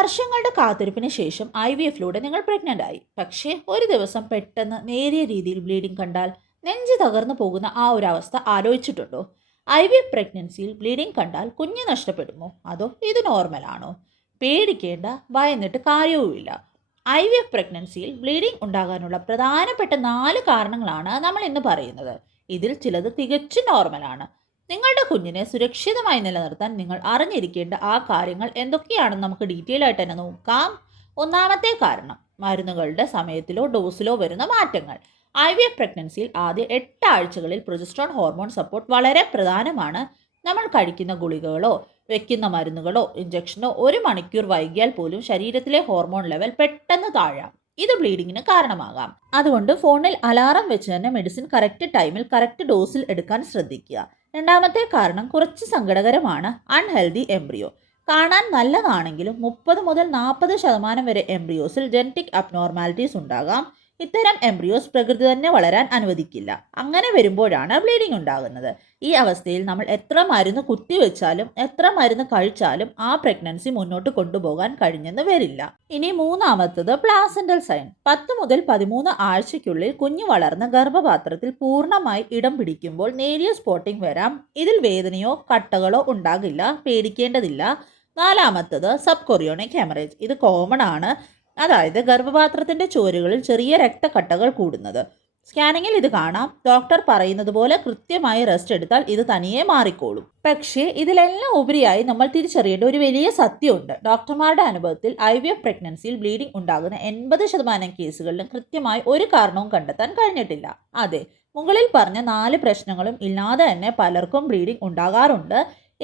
വർഷങ്ങളുടെ കാത്തിരിപ്പിന് ശേഷം IVF-ലൂടെ നിങ്ങൾ പ്രഗ്നൻ്റ് ആയി. പക്ഷേ ഒരു ദിവസം പെട്ടെന്ന് നേരിയ രീതിയിൽ ബ്ലീഡിംഗ് കണ്ടാൽ നെഞ്ച് തകർന്നു പോകുന്ന ആ ഒരു അവസ്ഥ ആലോചിച്ചിട്ടുണ്ടോ? IVF പ്രഗ്നൻസിയിൽ ബ്ലീഡിംഗ് കണ്ടാൽ കുഞ്ഞ് നഷ്ടപ്പെടുമോ? അതോ ഇത് നോർമലാണോ? പേടിക്കേണ്ട, ഭയന്നിട്ട് കാര്യവുമില്ല. IVF പ്രഗ്നൻസിയിൽ ബ്ലീഡിംഗ് ഉണ്ടാകാനുള്ള പ്രധാനപ്പെട്ട 4 കാരണങ്ങളാണ് നമ്മൾ ഇന്ന് പറയുന്നത്. ഇതിൽ ചിലത് തികച്ചും നോർമലാണ്. നിങ്ങളുടെ കുഞ്ഞിനെ സുരക്ഷിതമായി നിലനിർത്താൻ നിങ്ങൾ അറിഞ്ഞിരിക്കേണ്ട ആ കാര്യങ്ങൾ എന്തൊക്കെയാണെന്ന് നമുക്ക് ഡീറ്റെയിൽ ആയിട്ട് തന്നെ നോക്കാം. ഒന്നാമത്തെ കാരണം മരുന്നുകളുടെ സമയത്തിലോ ഡോസിലോ വരുന്ന മാറ്റങ്ങൾ. IVF പ്രഗ്നൻസിയിൽ ആദ്യ 8 ആഴ്ചകളിൽ പ്രൊജസ്ട്രോൺ ഹോർമോൺ സപ്പോർട്ട് വളരെ പ്രധാനമാണ്. നമ്മൾ കഴിക്കുന്ന ഗുളികകളോ വെക്കുന്ന മരുന്നുകളോ ഇഞ്ചക്ഷനോ 1 മണിക്കൂർ വൈകിയാൽ പോലും ശരീരത്തിലെ ഹോർമോൺ ലെവൽ പെട്ടെന്ന് താഴാം. ഇത് ബ്ലീഡിങ്ങിന് കാരണമാകാം. അതുകൊണ്ട് ഫോണിൽ അലാറം വെച്ച് തന്നെ മെഡിസിൻ കറക്റ്റ് ടൈമിൽ കറക്റ്റ് ഡോസിൽ എടുക്കാൻ ശ്രദ്ധിക്കുക. രണ്ടാമത്തെ കാരണം കുറച്ച് സങ്കടകരമാണ്. Unhealthy embryo. കാണാൻ നല്ലതാണെങ്കിലും 30 മുതൽ 40% വരെ എംബ്രിയോസിൽ ജനറ്റിക് അബ്നോർമാലിറ്റീസ് ഉണ്ടാകാം. ഇത്തരം എംബ്രിയോസ് പ്രകൃതി തന്നെ വളരാൻ അനുവദിക്കില്ല. അങ്ങനെ വരുമ്പോഴാണ് ബ്ലീഡിംഗ് ഉണ്ടാകുന്നത്. ഈ അവസ്ഥയിൽ നമ്മൾ എത്ര മരുന്ന് കുത്തിവെച്ചാലും എത്ര മരുന്ന് കഴിച്ചാലും ആ പ്രഗ്നൻസി മുന്നോട്ട് കൊണ്ടുപോകാൻ കഴിഞ്ഞെന്ന് വരില്ല. ഇനി മൂന്നാമത്തത് പ്ലാസന്റൽ സൈൻ. 10 മുതൽ 13 ആഴ്ചയ്ക്കുള്ളിൽ കുഞ്ഞ് വളർന്ന് ഗർഭപാത്രത്തിൽ പൂർണ്ണമായി ഇടം പിടിക്കുമ്പോൾ നേരിയ സ്പോട്ടിംഗ് വരാം. ഇതിൽ വേദനയോ കട്ടകളോ ഉണ്ടാകില്ല, പേടിക്കേണ്ടതില്ല. നാലാമത്തത് സബ് കൊറിയോണിക് ഹെമറേജ്. ഇത് കോമൺ ആണ്. അതായത് ഗർഭപാത്രത്തിന്റെ ചുവരുകളിൽ ചെറിയ രക്തക്കട്ടകൾ കൂടുന്നത്. സ്കാനിങ്ങിൽ ഇത് കാണാം. ഡോക്ടർ പറയുന്നത് പോലെ കൃത്യമായി റെസ്റ്റ് എടുത്താൽ ഇത് തനിയെ മാറിക്കോളും. പക്ഷേ ഇതിലെല്ലാം ഉപരിയായി നമ്മൾ തിരിച്ചറിയേണ്ട ഒരു വലിയ സത്യമുണ്ട്. ഡോക്ടർമാരുടെ അനുഭവത്തിൽ IVF പ്രഗ്നൻസിയിൽ ബ്ലീഡിംഗ് ഉണ്ടാകുന്ന 80% കേസുകളിലും കൃത്യമായി ഒരു കാരണവും കണ്ടെത്താൻ കഴിഞ്ഞിട്ടില്ല. അതെ, മുകളിൽ പറഞ്ഞ 4 പ്രശ്നങ്ങളും ഇല്ലാതെ തന്നെ പലർക്കും ബ്ലീഡിംഗ് ഉണ്ടാകാറുണ്ട്.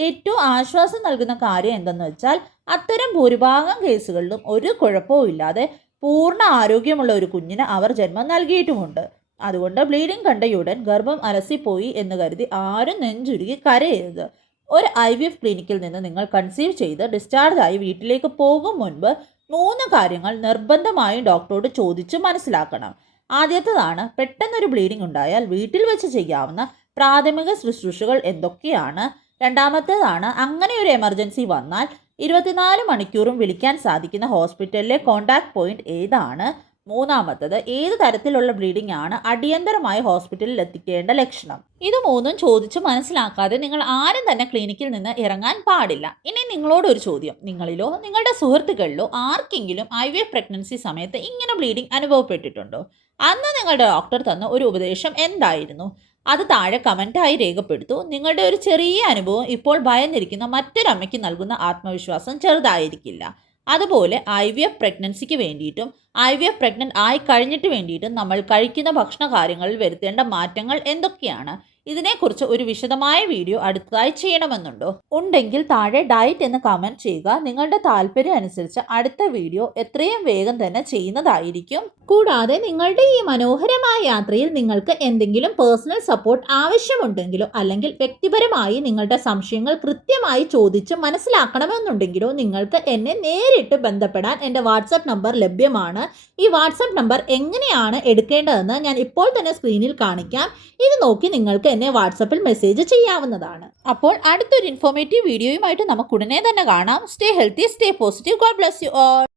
ഏറ്റവും ആശ്വാസം നൽകുന്ന കാര്യം എന്തെന്ന് വെച്ചാൽ അത്തരം ഭൂരിഭാഗം കേസുകളിലും ഒരു കുഴപ്പവും ഇല്ലാതെ പൂർണ്ണ ആരോഗ്യമുള്ള ഒരു കുഞ്ഞിന് അവർ ജന്മം നൽകിയിട്ടുമുണ്ട്. അതുകൊണ്ട് ബ്ലീഡിംഗ് കണ്ടയുടൻ ഗർഭം അലസിപ്പോയി എന്ന് കരുതി ആരും നെഞ്ചുരുകി കരയരുത്. ഒരു IVF ക്ലിനിക്കിൽ നിന്ന് നിങ്ങൾ കൺസീവ് ചെയ്ത് ഡിസ്ചാർജ് ആയി വീട്ടിലേക്ക് പോകും മുൻപ് 3 കാര്യങ്ങൾ നിർബന്ധമായും ഡോക്ടറോട് ചോദിച്ച് മനസ്സിലാക്കണം. ആദ്യത്തേതാണ്, പെട്ടെന്നൊരു ബ്ലീഡിംഗ് ഉണ്ടായാൽ വീട്ടിൽ വെച്ച് ചെയ്യാവുന്ന പ്രാഥമിക ശുശ്രൂഷകൾ എന്തൊക്കെയാണ്. രണ്ടാമത്തേതാണ്, അങ്ങനെ ഒരു എമർജൻസി വന്നാൽ 24 മണിക്കൂറും വിളിക്കാൻ സാധിക്കുന്ന ഹോസ്പിറ്റലിലെ കോൺടാക്ട് പോയിന്റ് ഏതാണ്. മൂന്നാമത്തത്, ഏത് തരത്തിലുള്ള ബ്ലീഡിംഗ് ആണ് അടിയന്തരമായി ഹോസ്പിറ്റലിൽ എത്തിക്കേണ്ട ലക്ഷണം. ഇത് 3 ചോദിച്ച് മനസ്സിലാക്കാതെ നിങ്ങൾ ആരും തന്നെ ക്ലിനിക്കിൽ നിന്ന് ഇറങ്ങാൻ പാടില്ല. ഇനി നിങ്ങളോട് ഒരു ചോദ്യം. നിങ്ങളിലോ നിങ്ങളുടെ സുഹൃത്തുക്കളിലോ ആർക്കെങ്കിലും IVF പ്രഗ്നൻസി സമയത്ത് ഇങ്ങനെ ബ്ലീഡിംഗ് അനുഭവപ്പെട്ടിട്ടുണ്ടോ? അന്ന് നിങ്ങളുടെ ഡോക്ടർ തന്ന ഒരു ഉപദേശം എന്തായിരുന്നു? അത് താഴെ കമൻറ്റായി രേഖപ്പെടുത്തൂ. നിങ്ങളുടെ ഒരു ചെറിയ അനുഭവം ഇപ്പോൾ ഭയന്നിരിക്കുന്ന മറ്റൊരമ്മയ്ക്ക് നൽകുന്ന ആത്മവിശ്വാസം ചെറുതായിരിക്കില്ല. അതുപോലെ IVF പ്രഗ്നൻസിക്ക് വേണ്ടിയിട്ടും IVF പ്രഗ്നൻ്റ് ആയി കഴിഞ്ഞിട്ട് വേണ്ടിയിട്ടും നമ്മൾ കഴിക്കുന്ന ഭക്ഷണ കാര്യങ്ങളിൽ വരുത്തേണ്ട മാറ്റങ്ങൾ എന്തൊക്കെയാണ്? ഇതിനെക്കുറിച്ച് ഒരു വിശദമായ വീഡിയോ അടുത്തതായി ചെയ്യണമെന്നുണ്ടോ? ഉണ്ടെങ്കിൽ താഴെ ഡയറ്റ് എന്ന് കമൻറ്റ് ചെയ്യുക. നിങ്ങളുടെ താല്പര്യം അനുസരിച്ച് അടുത്ത വീഡിയോ എത്രയും വേഗം തന്നെ ചെയ്യുന്നതായിരിക്കും. കൂടാതെ നിങ്ങളുടെ ഈ മനോഹരമായ യാത്രയിൽ നിങ്ങൾക്ക് എന്തെങ്കിലും പേഴ്സണൽ സപ്പോർട്ട് ആവശ്യമുണ്ടെങ്കിലോ അല്ലെങ്കിൽ വ്യക്തിപരമായി നിങ്ങളുടെ സംശയങ്ങൾ കൃത്യമായി ചോദിച്ച് മനസ്സിലാക്കണമെന്നുണ്ടെങ്കിലോ നിങ്ങൾക്ക് എന്നെ നേരിട്ട് ബന്ധപ്പെടാൻ എൻ്റെ വാട്സപ്പ് നമ്പർ ലഭ്യമാണ്. ഈ വാട്സപ്പ് നമ്പർ എങ്ങനെയാണ് എടുക്കേണ്ടതെന്ന് ഞാൻ ഇപ്പോൾ തന്നെ സ്ക്രീനിൽ കാണിക്കാം. ഇത് നോക്കി നിങ്ങൾക്ക് എന്നെ വാട്സപ്പിൽ മെസ്സേജ് ചെയ്യാവുന്നതാണ്. അപ്പോൾ അടുത്തൊരു ഇൻഫോർമേറ്റീവ് വീഡിയോയുമായിട്ട് നമുക്ക് ഉടനെ തന്നെ കാണാം. Stay healthy, stay positive. God bless you all.